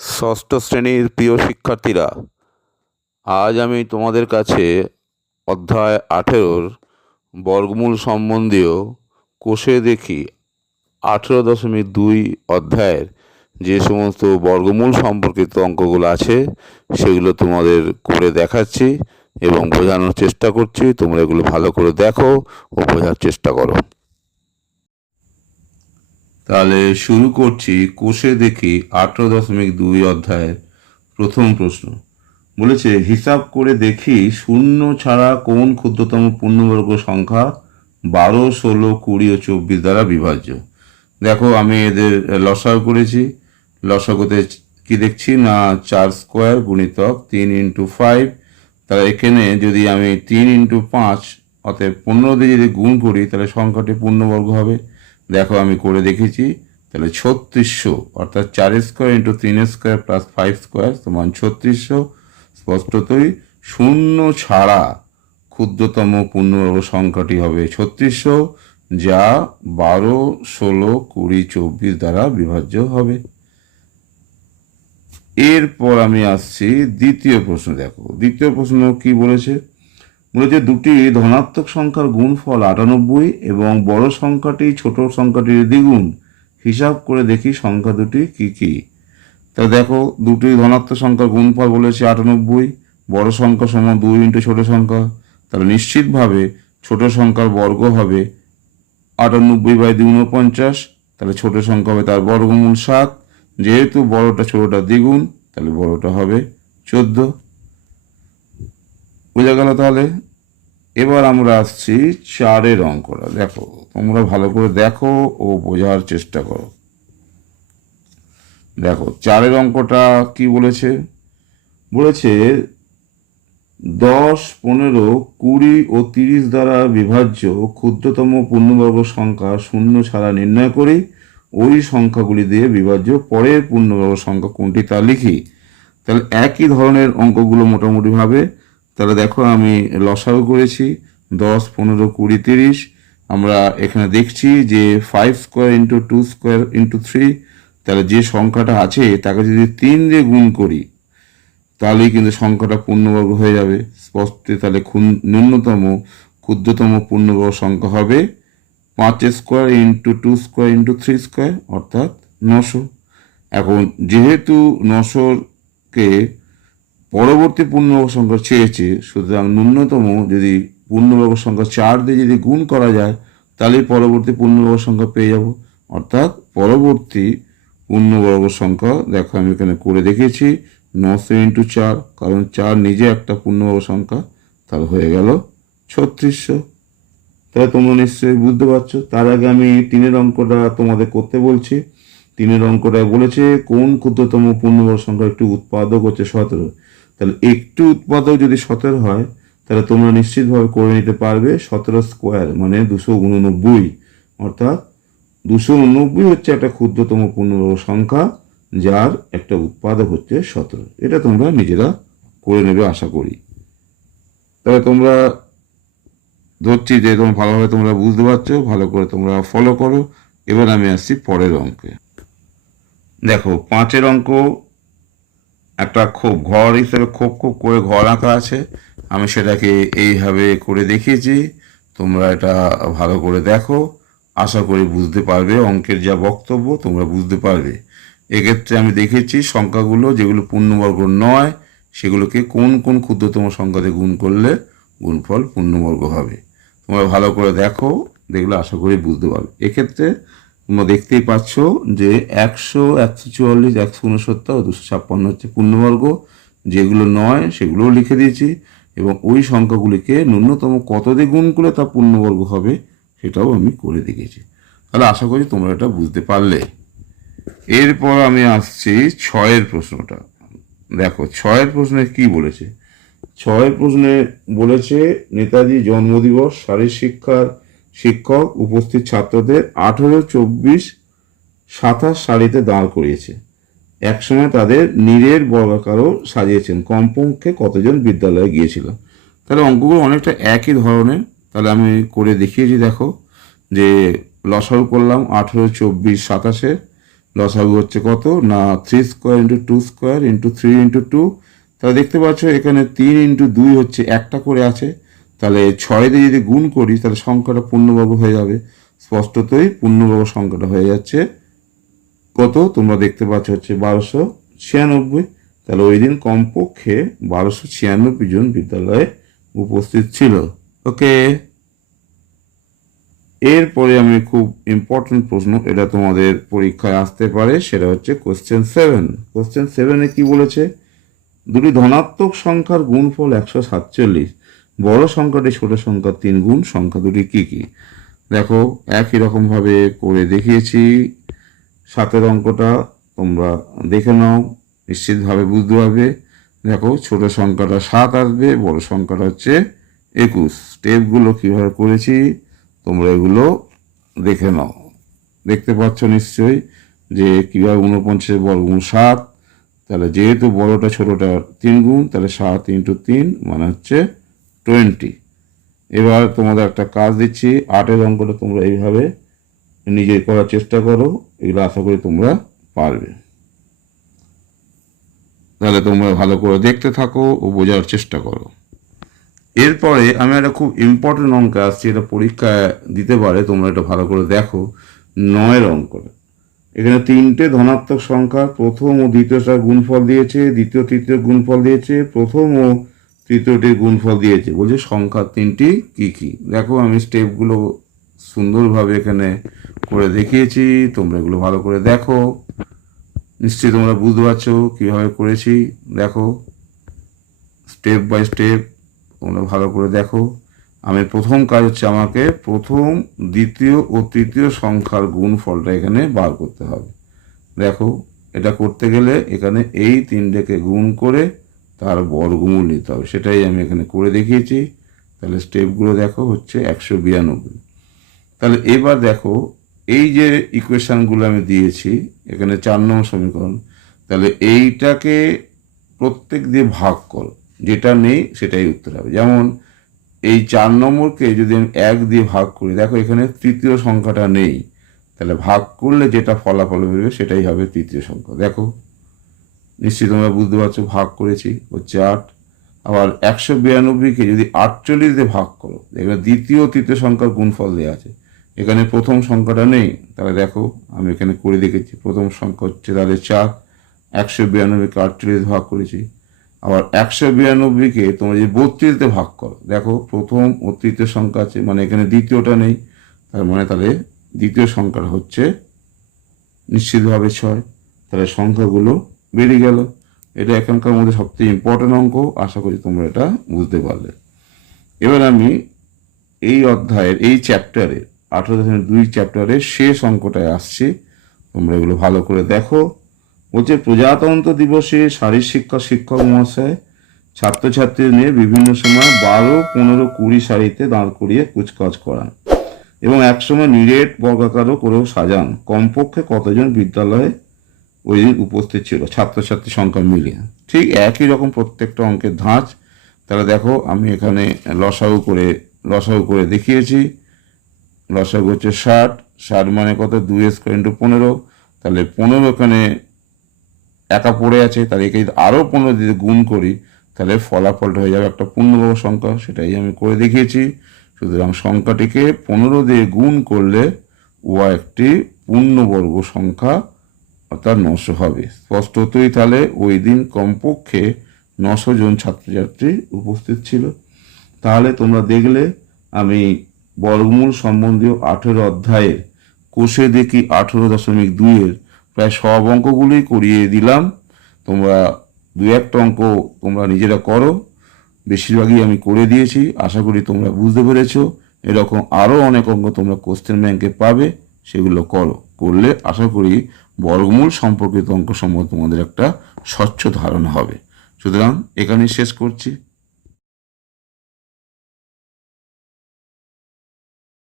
ষষ্ঠ শ্রেণির প্রিয় শিক্ষার্থীরা, আজ আমি তোমাদের কাছে অধ্যায় আঠেরোর বর্গমূল সম্বন্ধীয় কোষে দেখি আঠেরো দশমিক দুই অধ্যায়ের যে সমস্ত বর্গমূল সম্পর্কিত অঙ্কগুলো আছে, সেগুলো তোমাদের করে দেখাচ্ছি এবং বোঝানোর চেষ্টা করছি। তোমরা এগুলো ভালো করে দেখো ও বোঝার চেষ্টা করো। তাহলে শুরু করছি কোষে দেখি আঠেরো দশমিক দুই অধ্যায়ের প্রথম প্রশ্ন। বলেছে, হিসাব করে দেখি শূন্য ছাড়া কোন ক্ষুদ্রতম পূর্ণবর্গ সংখ্যা বারো, ষোলো, কুড়ি ও চব্বিশ দ্বারা বিভাজ্য। দেখো, আমি এদের লসাগু করেছি। লসাগুতে কি দেখছি? না, চার স্কোয়ার গুণিতক তিন ইন্টু ফাইভ। তাহলে এখানে যদি আমি তিন ইন্টু পাঁচ, অতএব পনেরো দিয়ে যদি গুণ করি, তাহলে সংখ্যাটি পূর্ণবর্গ হবে। দেখো আমি করে দেখেছি তাহলে ছত্রিশশো, অর্থাৎ চার স্কোয়ার ইন্টু তিন স্কোয়ার প্লাস ফাইভ স্কোয়ার সমান ছত্রিশশো। স্পষ্টতই শূন্য ছাড়া ক্ষুদ্রতম পূর্ণবর্গ সংখ্যাটি হবে ছত্রিশশো, যা বারো, ষোলো, কুড়ি, চব্বিশ দ্বারা বিভাজ্য হবে। এরপর আমি আসছি দ্বিতীয় প্রশ্ন, দেখো। দ্বিতীয় প্রশ্ন কি বলেছে? বলেছে দুটি ধনাত্মক সংখ্যার গুণফল আটানব্বই এবং বড় সংখ্যাটি ছোট সংখ্যাটির দ্বিগুণ। হিসাব করে দেখি সংখ্যা দুটি কি কি। তা দেখো, দুটি ধনাত্মক সংখ্যার গুণফল বলেছে আটানব্বই, বড় সংখ্যা সমান দুই ইন্টু ছোট সংখ্যা। তাহলে নিশ্চিতভাবে ছোট সংখ্যার বর্গ হবে আটানব্বই বাই দুই উনপঞ্চাশ তাহলে ছোট সংখ্যা হবে তার বর্গমূল সাত। যেহেতু বড়টা ছোটটা দ্বিগুণ, তাহলে বড়টা হবে চোদ্দ। বোঝা গেল তাহলে? এবার আমরা আসছি চারের অঙ্কটা। দেখো, তোমরা ভালো করে দেখো ও বোঝার চেষ্টা করো। দেখো, চারের অঙ্কটা কি বলেছে? বলেছে দশ, পনেরো, কুড়ি ও তিরিশ দ্বারা বিভাজ্য ক্ষুদ্রতম পূর্ণবর্গ সংখ্যা শূন্য ছাড়া নির্ণয় করি। ওই সংখ্যাগুলি দিয়ে বিভাজ্য পরের পূর্ণবর্গ সংখ্যা কোনটি তা লিখি। তাহলে একই ধরনের অঙ্কগুলো মোটামুটিভাবে তাহলে দেখো আমি লসাগু করেছি, দশ, পনেরো, কুড়ি, তিরিশ। আমরা এখানে দেখছি যে five square into two square into three তাহলে যে সংখ্যাটা আছে তাকে যদি তিন দিয়ে গুণ করি, তাহলেই কিন্তু সংখ্যাটা পূর্ণবর্গ হয়ে যাবে। স্পষ্ট তাহলে ন্যূনতম, ক্ষুদ্রতম পূর্ণবর্গ সংখ্যা হবে পাঁচ square into two square into three square অর্থাৎ নশো। এখন যেহেতু নশোকে পরবর্তী পূর্ণবর্গ সংখ্যা চেয়েছে, সুতরাং ন্যূনতম যদি পূর্ণবর্গ সংখ্যা চার দিয়ে যদি গুণ করা যায়, তাহলে পরবর্তী পূর্ণবর্গ সংখ্যা পেয়ে যাব। অর্থাৎ পরবর্তী পূর্ণবর্গ সংখ্যা দেখো আমি এখানে করে দেখেছি নশো ইন্টু চার, কারণ চার নিজে একটা পূর্ণবর্গ সংখ্যা তাহলে হয়ে গেল ছত্রিশশো। তাহলে তোমরা নিশ্চয়ই বুঝতে পারছ, তার আগে আমি তিনের অঙ্কটা তোমাদের করতে বলছি। তিনের অঙ্কটা বলেছে, কোন ক্ষুদ্রতম পূর্ণবর্গ সংখ্যা একটু উৎপাদক হচ্ছে সতেরো। তাহলে একটু উৎপাদক যদি সতেরো হয়, তাহলে তোমরা নিশ্চিতভাবে করে নিতে পারবে সতেরো স্কোয়ার মানে দুশো উননব্বই। অর্থাৎ দুশো উননব্বই হচ্ছে একটা ক্ষুদ্রতম পূর্ণবর্গ সংখ্যা, যার একটা উৎপাদক হচ্ছে সতেরো। এটা তোমরা নিজেরা করে নেবে, আশা করি। তবে তোমরা ধরছি যে তোমরা ভালোভাবে তোমরা বুঝতে পারছ, ভালো করে তোমরা ফলো করো। এবার আমি আসছি পরের অঙ্কে। দেখো, পাঁচের অঙ্ক একটা খোপ ঘর হিসেবে খোপ খোপ করে ঘর আঁকা আছে। আমি সেটাকে এইভাবে করে দেখিয়েছি। তোমরা এটা ভালো করে দেখো। আশা করি বুঝতে পারবে অঙ্কের যা বক্তব্য, তোমরা বুঝতে পারবে। এক্ষেত্রে আমি দেখেছি সংখ্যাগুলো যেগুলো পূর্ণবর্গ নয়, সেগুলোকে কোন কোন ক্ষুদ্রতম সংখ্যাতে গুণ করলে গুণফল পূর্ণবর্গ হবে। তোমরা ভালো করে দেখো, দেখলে আশা করি বুঝতে পারবে। এক্ষেত্রে তোমরা দেখতেই পাচ্ছ যে একশো একশো চুয়াল্লিশ, একশো উনসত্তর, দুশো ছাপ্পান্ন হচ্ছে পূর্ণবর্গ। যেগুলো নয়, সেগুলোও লিখে দিয়েছি। এবং ওই সংখ্যাগুলিকে ন্যূনতম কত দিয়ে গুণ করলে তা পূর্ণবর্গ হবে, সেটাও আমি করে দেখেছি। তাহলে আশা করি তোমরা এটা বুঝতে পারলে। এরপর আমি আসছি ছয়ের প্রশ্নটা। দেখো, ছয়ের প্রশ্নে কি বলেছে? ছয়ের প্রশ্নে বলেছে, নেতাজি জন্মদিবস শারীর শিক্ষার শিক্ষক উপস্থিত ছাত্রদের আঠেরো, চব্বিশ, সাতাশ সারিতে দাঁড় করিয়েছে। একসময় তাদের নীরের বর্গাকারও সাজিয়েছেন। কমপক্ষে কতজন বিদ্যালয়ে গিয়েছিল? তাহলে অঙ্কগুলো অনেকটা একই ধরনের। তাহলে আমি করে দেখিয়েছি দেখো। যে লসাগু করলাম আঠেরো, চব্বিশ, সাতাশে। লসাগু হচ্ছে কত? না three square into two square into three into two তাহলে দেখতে পাচ্ছ এখানে তিন ইন্টু দুই হচ্ছে একটা করে আছে। তাহলে ছয় দিয়ে যদি গুণ করি তাহলে সংখ্যাটা পূর্ণবর্গ হয়ে যাবে। স্পষ্টতই পূর্ণবর্গ সংখ্যাটা হয়ে যাচ্ছে। কত? তোমরা দেখতে পাচ্ছ হচ্ছে বারোশো ছিয়ানব্বই। তাহলে ওই দিন কমপক্ষে বারোশো ছিয়ানব্বই জন বিদ্যালয়ে উপস্থিত ছিল। ওকে? এরপরে আমি খুব ইম্পর্টেন্ট প্রশ্ন, এটা তোমাদের পরীক্ষায় আসতে পারে, সেটা হচ্ছে কোশ্চেন সেভেন কোশ্চেন সেভেনে কি বলেছে? দুটি ধনাত্মক সংখ্যার গুণফল একশো সাতচল্লিশ। বড় সংখ্যাটি ছোট সংখ্যার তিন গুণ সংখ্যা দুটি কি কি? দেখো, একই রকমভাবে করে দেখিয়েছি। সাতের অঙ্কটা তোমরা দেখে নাও, নিশ্চিতভাবে বুঝতে পারবে। দেখো, ছোট সংখ্যাটা সাত আসবে, বড় সংখ্যাটা হচ্ছে একুশ। স্টেপগুলো কীভাবে করেছি, তোমরা এগুলো দেখে নাও। দেখতে পাচ্ছ নিশ্চয়ই যে কীভাবে ঊনপঞ্চাশের বর্গমূল সাত, তাহলে যেহেতু বড়টা ছোটোটা তিন গুণ, তাহলে সাত ইন্টু তিন মানে হচ্ছে টোয়েন্টি। এবার তোমাদের একটা কাজ দিচ্ছি, আটের অঙ্কটা তোমরা এইভাবে নিজে করার চেষ্টা করো, এগুলো আশা করি তোমরা পারবে। তাহলে তোমরা ভালো করে দেখতে থাকো ও বোঝার চেষ্টা করো। এরপরে আমি একটা খুব ইম্পর্টেন্ট অঙ্ক আসছি, এটা পরীক্ষায় দিতে পারে, তোমরা এটা ভালো করে দেখো। নয়ের অঙ্কটা। এখানে তিনটে ধনাত্মক সংখ্যা, প্রথম ও দ্বিতীয়টার গুণফল দিয়েছে, দ্বিতীয়, তৃতীয় গুণফল দিয়েছে, প্রথম ও তৃতীয়টির গুণফল দিয়েছে। বলছে, সংখ্যা তিনটি কি কি? দেখো, আমি স্টেপগুলো সুন্দরভাবে এখানে করে দেখিয়েছি, তোমরা এগুলো ভালো করে দেখো। নিশ্চয়ই তোমরা বুঝতে পারছ কীভাবে করেছি। দেখো স্টেপ বাই স্টেপ তোমরা ভালো করে দেখো। আমি প্রথম কাজ হচ্ছে আমাকে প্রথম, দ্বিতীয় ও তৃতীয় সংখ্যার গুণফলটা এখানে বার করতে হবে। দেখো, এটা করতে গেলে এখানে এই তিনটেকে গুণ করে তার বর্গমূল নিতে হবে। সেটাই আমি এখানে করে দেখিয়েছি। তাহলে স্টেপগুলো দেখো, হচ্ছে একশো বিরানব্বই। তাহলে এবার দেখো, এই যে ইকুয়েশানগুলো আমি দিয়েছি, এখানে চার নম্বর সমীকরণ, তাহলে এইটাকে প্রত্যেক দিয়ে ভাগ করো। যেটা নেই, সেটাই উত্তর হবে। যেমন এই চার নম্বরকে যদি আমি এক দিয়ে ভাগ করি, দেখো এখানে তৃতীয় সংখ্যাটা নেই। তাহলে ভাগ করলে যেটা ফলাফল হবে সেটাই হবে তৃতীয় সংখ্যা। দেখো। নিশ্চয়ই তোমরা বুঝতে পারছ, ভাগ করেছি, হচ্ছে আট। আবার একশো বিরানব্বইকে যদি আটচল্লিশ দিয়ে ভাগ করো এখানে দ্বিতীয় তৃতীয় সংখ্যার গুণফল দেওয়া আছে। এখানে প্রথম সংখ্যাটা নেই, তাহলে দেখো, আমি এখানে করে দেখেছি, প্রথম সংখ্যা হচ্ছে তাহলে চার। একশো বিরানব্বইকে আটচল্লিশ ভাগ করেছি। আবার একশো বিরানব্বইকে তোমরা যদি বত্রিশ দিয়ে ভাগ করো, দেখো, প্রথম ও তৃতীয় সংখ্যা আছে মানে এখানে দ্বিতীয়টা নেই, তার মানে তাহলে দ্বিতীয় সংখ্যাটা হচ্ছে নিশ্চিতভাবে ছয়। তাহলে সংখ্যাগুলো বেরিয়ে গেল। এটা এখানকার মধ্যে সবচেয়ে ইম্পর্টেন্ট অঙ্ক। আশা করি তোমরা এটা বুঝতে পারলে। এবার আমি এই অধ্যায়ের, এই চ্যাপ্টারের আঠেরো দশমিক দুই চ্যাপ্টারের শেষ অঙ্কটায় আসছি। তোমরা এগুলো ভালো করে দেখো। বলছে, প্রজাতন্ত্র দিবসে শারীর শিক্ষা শিক্ষক মহাশয় ছাত্রছাত্রী নিয়ে বিভিন্ন সময় বারো, পনেরো, কুড়ি সারিতে দাঁড় করিয়ে কুচকাজ করান এবং একসময় নিরেট বর্গাকারও করেও সাজান। কমপক্ষে কতজন বিদ্যালয়ে ওই দিন উপস্থিত ছিল, ছাত্রছাত্রী সংখ্যা মিলিয়ে। ঠিক একই রকম প্রত্যেকটা অঙ্কের ধাঁচ। তাহলে দেখো, আমি এখানে লসাগু করে লসাগু করে দেখিয়েছি। লসাগু হচ্ছে ষাট। ষাট মানে কত? দুই স্কোয়ার ইন্টু পনেরো। তাহলে পনেরো এখানে একা পড়ে আছে, তাহলে একে আরও পনেরো দিয়ে গুণ করি, তাহলে ফলাফলটা হয়ে যাবে একটা পূর্ণবর্গ সংখ্যা। সেটাই আমি করে দেখিয়েছি। সুতরাং সংখ্যাটিকে পনেরো দিয়ে গুণ করলে ও একটি পূর্ণবর্গ সংখ্যা অর্থাৎ নশো হবে। স্পষ্টতই তাহলে ওই দিন কমপক্ষে নশো জন ছাত্রছাত্রী উপস্থিত ছিল। তাহলে তোমরা দেখলে আমি বর্গমূল সম্বন্ধীয় আঠেরো অধ্যায়ের কোষে দেখি আঠেরো দশমিক দুইয়ের প্রায় সব অঙ্কগুলোই করিয়ে দিলাম। তোমরা দু একটা অঙ্ক তোমরা নিজেরা করো। বেশিরভাগই আমি করে দিয়েছি। আশা করি তোমরা বুঝতে পেরেছ। এরকম আরও অনেক অঙ্ক তোমরা কোশ্চেন ব্যাংকে পাবে। সেগুলো করো। করলে আশা করি বর্গমূল সম্পর্কিত অঙ্ক সম্বন্ধে তোমাদের একটা স্বচ্ছ ধারণা হবে। সুতরাং এখানেই শেষ করছি।